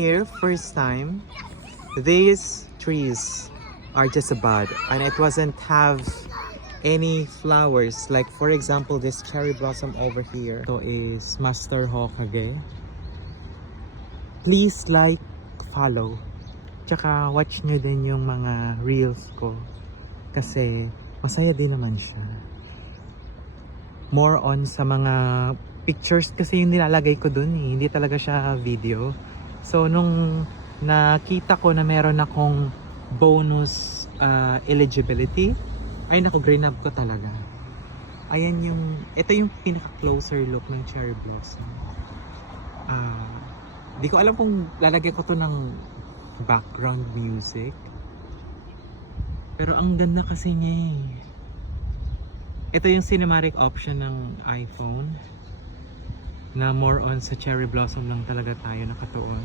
Here, first time, these trees are just a bud and it wasn't have any flowers. Like for example, this cherry blossom over here. Ito is Master Hokage. Please like, follow. Tsaka watch nyo din yung mga reels ko. Kasi masaya din naman siya. More on sa mga pictures kasi yung nilalagay ko dun eh. Hindi talaga siya video. So nung nakita ko na meron akong bonus eligibility, ay naku, green up ko talaga. Ayan yung, ito yung pinaka-closer look ng cherry blossom. Di ko alam kung lalagyan ko to ng background music. Pero ang ganda kasi niya eh. Ito yung cinematic option ng iPhone. Na more on sa cherry blossom lang talaga tayo nakatuon.